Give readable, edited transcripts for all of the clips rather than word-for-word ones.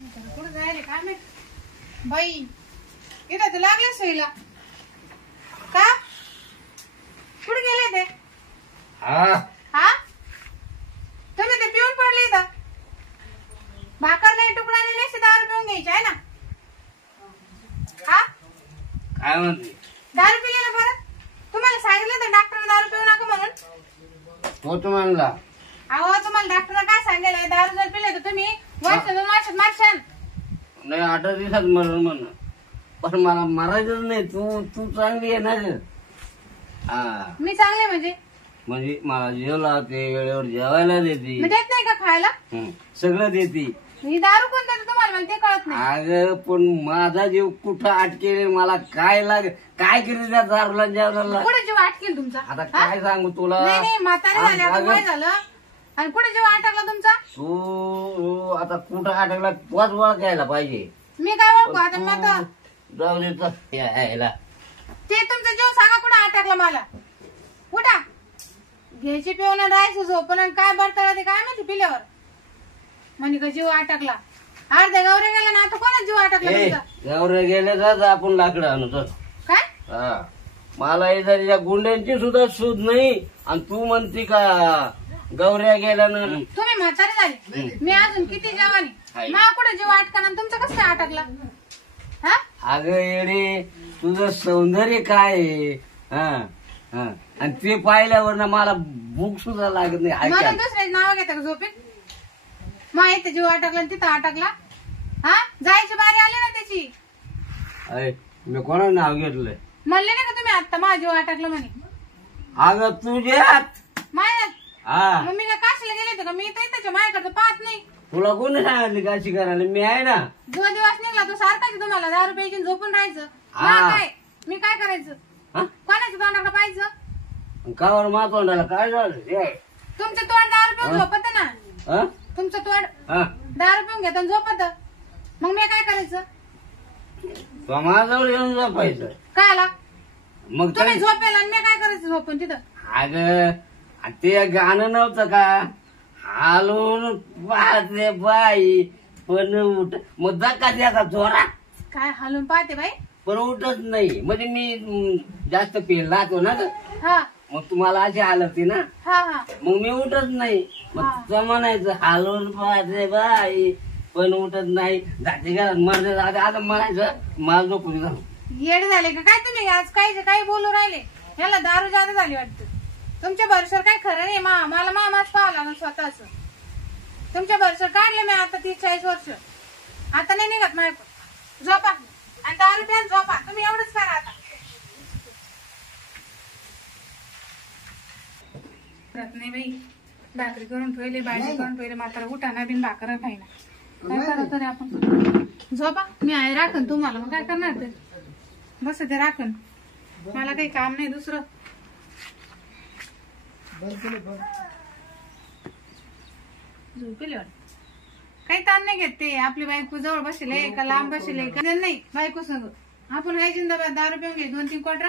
कुठं जायला काय माहित बाई इथं तर लागले सोयीला का कुठे गेले ते हा तुम्ही ते पिऊन पडले इथं भाकर नाही तुकडा नाही नसते दारू पिऊन घ्यायची आहे ना हा काय म्हणते दारू पिले ना परत तुम्हाला सांगितलं तर डॉक्टरने दारू पिऊ नका म्हणून तो तुम्हाला अहो तुम्हाला डॉक्टरने काय सांगितलंय दारू जर पिले तर तुम्ही वर्ष 2 वर्षात मारशाल नाही 8 दिवसात मरण म्हण पण मला मारायचंच नाही तू चांगली आहे ना हा मी चांगले म्हणजे मला जेव लावते वेळेवर जेवायला देते मी देत नाही का खायला सगळं देते ही दारू कोण देते तुम्हाला मला ते कळत नाही अगं पण माझा जीव कुठं अटकेल मला काय काय केलं त्या दारूला जेवणाला कुठे जीव अटकेल तुमचा आता काय सांगू तुला नाही नाही म्हातारे झाले आता वय झालं आणि कुठे जीव अटकला तुमचा तू आता कुठं अटकला तोच ओळखायला पाहिजे मी काय ओळखू आता मग आता जाऊ दे यायला ते तुमचा जीव सांगा कुठे अटकला मला उठा घ्यायची पिऊन राहायचं झोपून आणि काय बरं ते काय माहिती पिल्यावर म्हणे का जीव अटकला अर्ध्या गौरे गेला ना आता कोणाच जीव अटकला तुमचा गौरे गेले जात आपण लाकडं आणू तर काय हा मला इथं या गुंड्यांची सुद्धा सूद नाही आणि तू म्हणती का गौऱ्या गेल्या ना तुम्ही म्हातारे झाले मी अजून किती जवानी मा कुठे जीव अटकला तुमचा कसं काय अटकला हा अगं येडे तुझं सौंदर्य काय आहे हा आणि ते पाहिल्यावर ना मला भूक सुद्धा लागत नाही मला दुसऱ्याचे नाव घेता का झोपेत मा इथे जीव अटकला तिथं अटकला हा जायची बारी आली ना त्याची मी कोणाचं नाव घेतलंय म्हणले नाही का तुम्ही आता माझा जीव अटकला म्हणे अगं तुझ्यात मायात हा मग मी काय काशीला गेले होते का मी तर त्याच्या माझ्याकडे पाहत नाही तुला कोणी सांगितली काशी करायला मी आहे ना जो दिवस निघला तो सारखाच तुम्हाला दारू प्यायची झोपून राहायचं काय मी काय करायचं कोणाच्या तोंडाकडे पाहायचं कावर मातोंडाला काय झालं तुमचं तोंड दारू पिऊन झोपत ना तुमचं तोंड दारू पिऊन घेत झोपत मग मी काय करायचं माझ्यावर येऊन झोपायचं काय आला मग तुम्ही झोपेल आणि मी काय करायचं झोपून तिथं अगं ते गाणं नव्हतं का हालून पाहते बाई पण उठ मग धक्का द्यायचा जोरात काय हालून पाहते बाई पण उठत नाही म्हणजे मी जास्त पेल राहतो ना हा मग तुम्हाला अशी हालवते ना हा हा मग मी उठत नाही मग तुझं म्हणायचं हालून पाहते बाई पण उठत नाही जाते घरात मरते जाते आता म्हणायचं मला झोपून जाऊ येड झाले का काय तुम्ही आज काही बोलू राहिले याला दारू जादा झाली वाटतं तुमच्या भरसर काय खरं नाही मला मामाच पाहावं लागलं स्वतःच तुमच्या भरसर काढले मी आता 30-40 वर्ष आता नाही निघत माझ्या झोपा आणि दारू प्यान झोपा तुम्ही एवढंच करा आता नाही बाई भाकरी करून ठेवले भाजी करून ठेवले मात्र उठाना बिन भाकर खाईना काय करत रे आपण झोपा मी आहे राखण तुम्हाला मग काय करणार ते बस ते राखण मला काही काम नाही दुसरं झोपेल काही ताण नाही घेत ते आपली बायको जवळ बसले का लांब बसले का नाही बायको संग आपण काय जिंदाबाद दारू पिऊन घे 2-3 क्वार्टर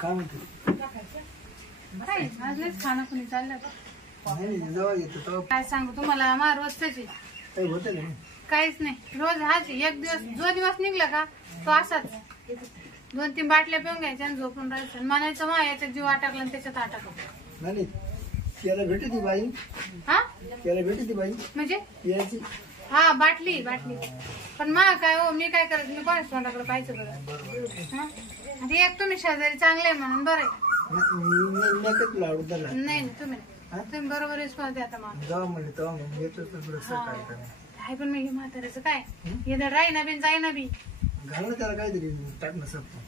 काय म्हणते खाणं कुणी चाललं काय सांगू तुम्हाला मा रोज त्याची काहीच नाही रोज हाच एक दिवस जो दिवस निघला का तो असाच 2-3 बाटल्या पिऊन घ्यायच्या आणि झोपून राहायचं म्हणायचं मा याच्यात जीव अटकला आणि त्याच्यात अटकला त्याला भेटती बाई हा त्याला भेटती बाई म्हणजे यायची हा बाटली पण मा काय हो मी काय करायचं मी कोणाच तोंडाकडे पाहायचं बरं आता एक तुम्ही शेजारी चांगले म्हणून बरं नाही तुम्ही बरोबर रिस्पॉन्स द्या आता काय पण मी म्हाताऱ्याचं काय हे तर राही ना बिन जाई ना बी घालणं त्याला काहीतरी टाकणं सपतं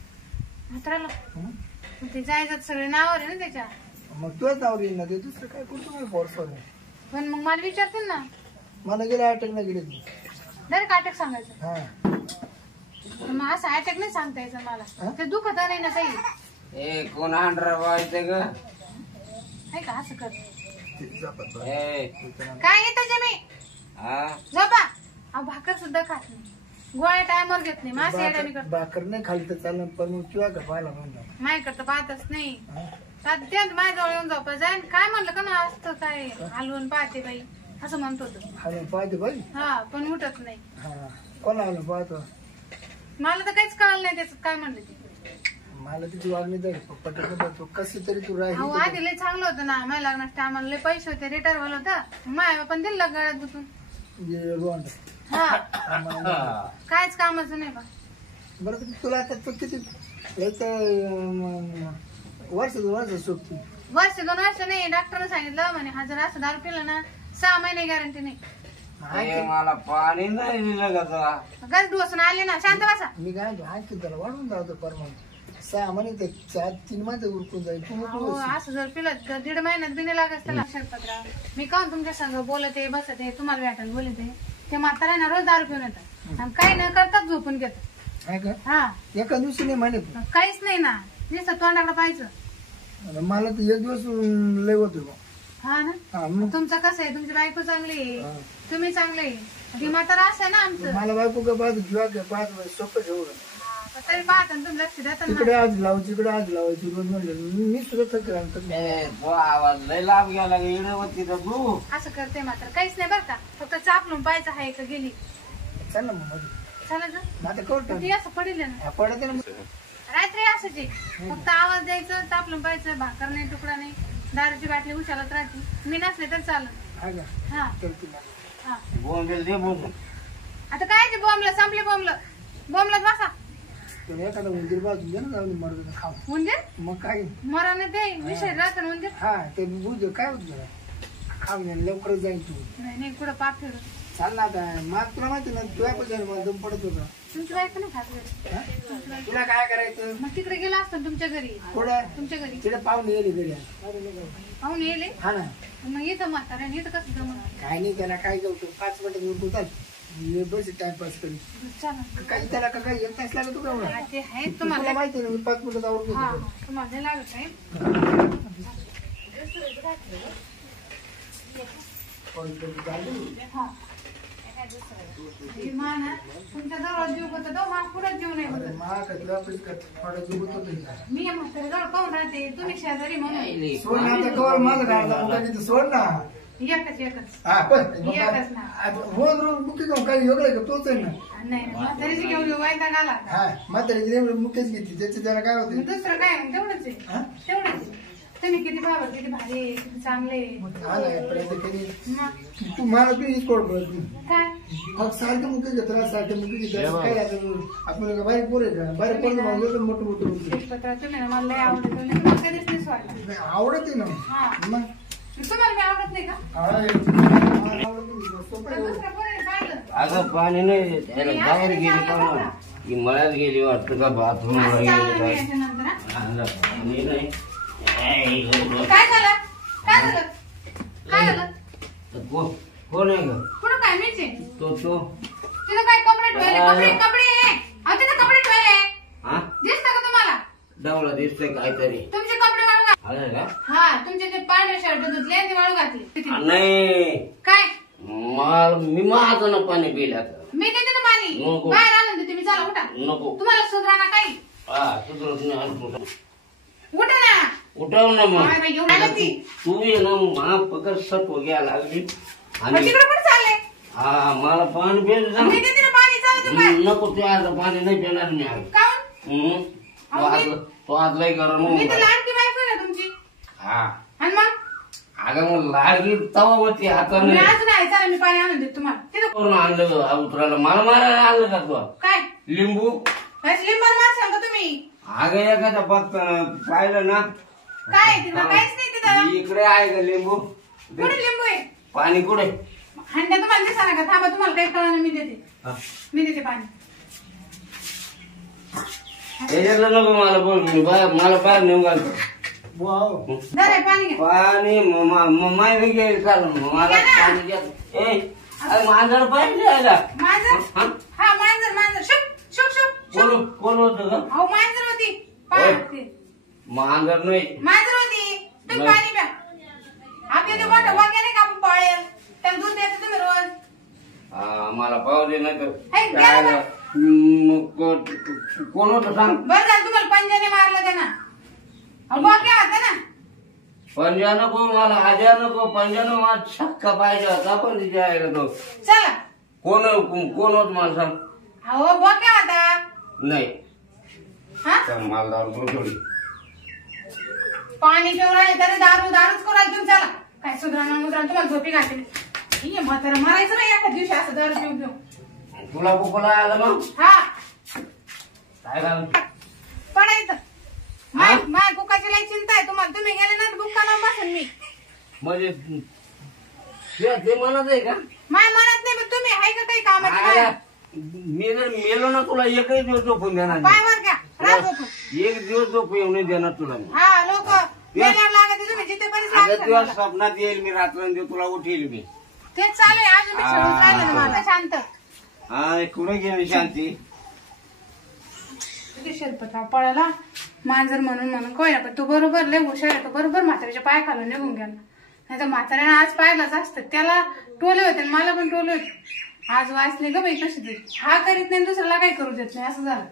म्हाताऱ्याला ते जायचं सगळे नावावर आहे ना त्याच्या मग तुझ्याच नाव घेईन ना ते दुसरं काय करतो फोर्स पण मग मला विचारतील ना. मला गेले अटॅक नाही गेले ती. डायरेक्ट अटॅक सांगायचं. हा पण मग असं अटॅक नाही सांगता यायचं मला. ते दुखत नाही ना काही. ए कोण आणणार वाजते ग नाही का असं कर. ते जापत बा. ए काय येतं जे मी हा झोपा. अहो भाकर सुद्धा खात नाही. गोळ्या टायमवर घेत नाही. मासे येड्या मी करतो. भाकर नाही खाली तर चालेल पण मग किंवा का पाहायला म्हणलं. माझ्याकडे तर पाहतच नाही. ते माझ्याजवळ येऊन झोपा जाईन. काय म्हणलं का ना असतं काय हलवून पाहते बाई असं म्हणतो तो. हलवून पाहते बाई. हा पण उठत नाही. हा कोणा हलवून पाहतो. मला तर काहीच कळलं नाही त्याचं काय म्हणलं ते. मला तिची वागणी जाईल पटकन कशी तरी तू अहो राहिली. आधी लय चांगलं होतं ना. माझ्या लग्नाच्या टायमाला लय पैसे होते. रिटायर व्हायला होतं. माय पण दिलं गळ्यात गुतून. रोंड हा कायच कामाचं नाही बा. बरं तुला आता तू किती एक वर्ष सोबती. वर्ष 2 वर्ष नाही. डॉक्टरने सांगितलं म्हणे जर असं दारू पिलं ना 6 महिने गॅरंटी नाही. मला पाणी नाही दिलं का तुला गज डोसून आले ना. शांत बसा. मी काय म्हणतो आणखी त्याला वाढवून जातो परमान 6 महिने तर 4-3 महिने उरकून जाईल. तू हो असं जर पिलं तर 1.5 महिन्यात बिने लागत त्याला. शेरपतराव मी काहून तुमच्या संग बोलते बसते तुम्हाला भेटायला बोलते. ते म्हातारा ना रोज दारू पिऊन येतात आणि काही न करतात झोपून घेतात. हा एका दिवशी नाही म्हणत. काहीच नाही ना. नुसतं तोंडाकडे पाहायचं. मला तर एक दिवस लय होतो. हा ना. हा मग तुमचं कसं आहे. तुमची बायको चांगली आहे. तुम्ही चांगले आहे. ती म्हातारा असं आहे ना आमचं. मला बायको का पाहतो किंवा पाहतो सोपं ठेवलं. तरी पाहता तुम्ही लक्ष देता ना. तिकडे आज लावायची इकडे आज लावायची रोज म्हणलं मी सुद्धा थकला. ए तो आवाज लय लाभ गेला इडवती तर तू असं करते मात्र काहीच नाही बरं का. फक्त चापलून पाहायचं आहे का गेली. चल ना मग चालायचं आता कवट ती असं पडेल ना. पडत ना. रात्री असंच आहे. फक्त आवाज द्यायचं चापलून पाहायचं. भाकर नाही तुकडा नाही. दारूची बाटली उशालत राहते. मी नसले तर चालत. हा का हा चल तुला हा बोंबेल दे बोलून आता काय ते बॉम्बला संपले. बॉम्बलाच बसा. तर एखादा उंदीर बाजू दे ना जाऊन मरत खाऊ. म्हणजे मग काय मराने ते विषय राहत म्हणजे. हा ते बुझ काय होत खाऊ लवकरच जाईल तू. नाही कुठं पाप फिरून. चाल ना आता मग तुला माहिती ना तुझ्या पैशाने मला दम पडत होता. तुमची बायको नाही खात घरी. हा? तुला काय करायचं मग तिकडे गेला असतो तुमच्या घरी. थोडं तुमच्या घरी तिकडे पाहुणे येईल घरी. पाहून येले. हा ना मग इथं म्हातारा इथं कसं जमून. काय नाही त्याला काय जाऊ 5 मिनिटं उरकू चाल. ये बस टाइमपास करी. चला काही त्याला का काही येत तास लागत तुला हा, ते आहे तुला तुम्हाला. माहिती ना मी 5 मिनिटात आवडतो. हा तुम्हाला नाही लागत आहे. हा. मा ना तुमच्या जवळ जीव होता तो मा पुढे जीव नाही होत. मी या म्हाताऱ्याजवळ पाहून राहते. तुम्ही शेजारी म्हणून. सोड ना आता कवर माझं काय सोड ना. एकच हा पण एकच ना. रोज मुख्य घेऊन काही योगला का तोच आहे ना. नाही म्हातारीची घेऊन वायदा आला. हा म्हातारी मुख्यच घेतली त्याचे त्याला काय होते. दुसरं काय नाही तेवढंच आहे. हा? तेवढंच आहे. तुम्ही किती बाबा किती भारी आहे, किती चांगले आहे. हा ना, पर्यंत कधी मग तू मला तू सोड पडत नाही. काय मग सारखं मुख्य घेतला सारखं मुख्य घेतला काय आपण बाहेर पोर आहे का बाहेर पोर मोठं मोठं शेतपत्र तुम्ही ना मला लय आवडत. तुम्हाला कधीच नाही सोडला. आवडत आहे ना. हा मग तुम्हाला मी आवडत नाही का. आवडत नाही. सोपं पण आहे. दुसरं कोणी पाहिलं. अगं पाणी नाही त्याला बाहेर गेली का की मळ्यात गेली वाटतं का बाथरूम असं गेली चाललं मी काय याच्यानंतर, हा? पाणी नाही काय झालं काय झालं काय झालं. कोण आहे ग पुढं काय मीच आहे. तो तिथं काय कपडे ठेवले. कपडे अहो तिथं कपडे ठेवले. हा दिसतं का तुम्हाला. डावला दिसतोय काहीतरी तुमचे कपडे वाळू घातले. आलं का हा तुमचे ते पांढरे शर्ट धुतले आणि ते वाळू घातले. नाही काय मी माझं ना पाणी पिलं मी देते ना पाणी. नको. बाहेर आणून दे तुम्ही. चला उठा. नको तुम्हाला सुधारणा काही. हा सुधरत नाही आज उठा ना. उठव ना मग काय बाई, एवढं आलं ती. तू ये ना मा पकड सत्व घ्यायला लागली मग आणि तिकडे कुठे चालले. हा मला पाणी पिलं मी देते ना पाणी. चला तुम्ही बाहेर. नको ते आज पाणी नाही पिणार मी आज काहून. तो आज लय करा मी तर लाडकी बायको आहे ना तुमची. हा आणि मग अगं मग लाडकी तवा होती आता मी नाही आज नाही. चला मी पाणी आणून देते तुम्हाला. तिथं करून आणलं उतरायला मला मारायला आणलं का तू काय लिंबू लिंबन मार सांगा तुम्ही. अगं एखादा फक्त पाहिलं ना काय तिथं काहीच नाही. तिथं इकडे आहे का लिंबू कुठे लिंबू आहे. पाणी कुठे हंड्या तुम्हाला दिसा ना का. थांबा तुम्हाला काही कळणार. मी देते हा. मी देते पाणी. त्याच्यातलं नको मला बोल मला बाहेर नेऊन घालतो वाव. जरा पाणी घ्या. पाणी माय घेईल चाल मला घ्या ना. पाणी घ्या. ए अरे मांजर पाहिजे आला मांजर हा? हा मांजर मांजर शुक शुक शुक शुक. कोण होतं का अहो मांजर होती होय. पाणी मांजर नाही मांजर होती तुम्ही नाही. पाणी प्या. आपल्या ते मोठं वाक्य नाही का आपण पाळेल त्याला दूध द्यायचं तुम्ही रोज. मला पाहू दे नाही ऐक, घ्या ना. कोण होतं सांग बरं झालं तुम्हाला पंजाने मारलं त्यानं. अहो वाक्य होता ना. पंजा नको मला आज्या नको पंजा नको मला छक्का पाहिजे होता पण तिच्या आईला तो चला कोण होत मला सांग अहो वाक्य होता. नाही हा तर मला दारू थोडी पाणी पिऊन राहिले तरी दारूच करू राहिले तुम्ही. चला काय सुधारणा मुद्रा तुम्हाला झोपी घातली. ठीक आहे म्हातारा मरायचं नाही एका दिवशी असं दारू पिऊन पिऊन. तुला कुकला आलं मग हा काय घाल पडायचं. माय बुकाची लई चिंता आहे तुम्हाला. तुम्ही गेले ना बुक का बसेन मी. म्हणजे ते म्हणत आहे का माय म्हणत नाही पण तुम्ही आहे का काही कामाची आला, माय? मी जर मेलो ना तुला एकही दिवस झोपून देणार नाही. पाय वर घ्या राहत होतो. एक दिवस झोप येऊ नाही देणार तुला मी. हा लोक मेल्यावर लागते तुम्ही जिथे पर्यंत अगं लागतात तुला मला. स्वप्नात येईल मी रात्रंदिवस तुला उठेल मी. तेच चालू आहे अजून मी सोडून राहिलं ना मला शांत. हा कुठे गेली शांती किती शिल्पतराव पळाला मांजर म्हणून कोय ना पण तो बरोबर लय हुशार आहे. तो बरोबर म्हाताऱ्याच्या पाय खालून निघून गेला. नाही तर म्हाताऱ्याने आज पाहिलाच असतं. त्याला टोले होते आणि मला पण टोले होते. आज वाचले ग बाई कशी तरी. हा करीत नाही दुसऱ्याला काही करू देत नाही असं झालं.